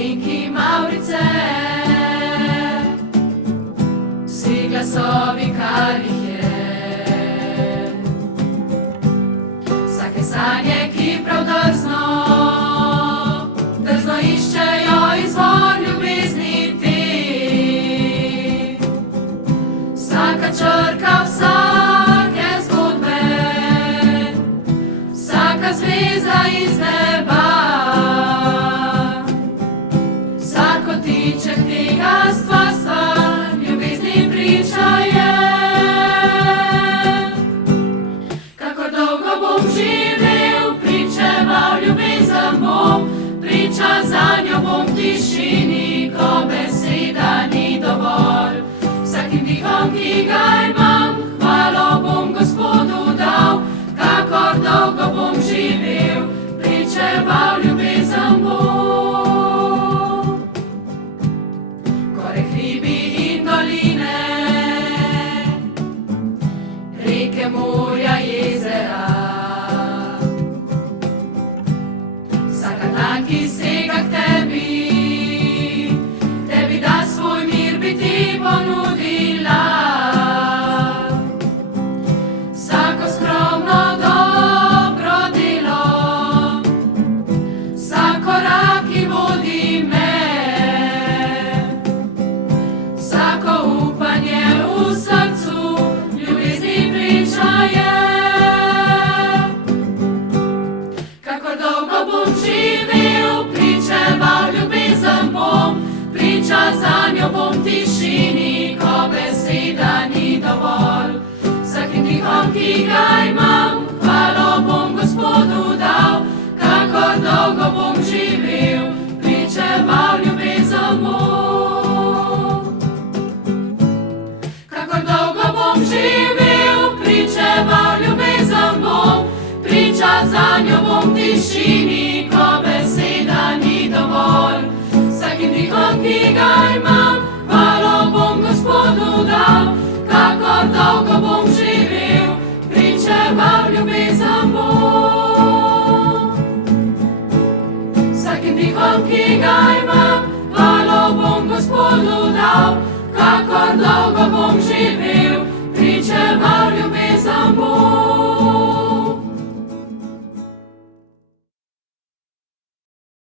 Dinki Mavrice, vsi glasovi, kar jih je. Vsake sanje, ki prav drzno iščejo izvor ljubezni ti. Vsaka črka, vsake zgodbe, vsaka zveza iz neba, vsak kotiček tega stvarstva ljubezni priča je. Kakor dolgo bom živel, pričeval ljubezen bom, priča zanjo bom v tišini, ko beseda ni dovolj. Vsakim dihom, ki ga imam, hvalo bom Gospodu dal. Kakor dolgo bom živel, pričeval ljubezen bom. Gore, hribi in doline, reke, morja, jezera, vsaka dlan, ki sega k tebi da svoj mir, bi ti ponudila. Vsako skromno dobro delo, vsak korak, ki vodi me, vsako upanje v srcu ljubezni priča je. Kakor dolgo bom živel, pričeval ljubezen bom, priča zanjo bom v tišini, ko beseda ni dovolj. Vsakim dihom, ki ga imam, hvalo bom Gospodu dal. Kakor dolgo bom živel, pričeval ljubezen bom. Kakor dolgo bom živel, pričeval ljubezen bom, priča zanjo bom v tišini, ko beseda ni dovolj. Vsakim dihom, ki ga imam, hvalo bom Gospodu dal. Kakor dolgo bom živel, pričeval ljubezen bom. Vsakim dihom, ki ga imam,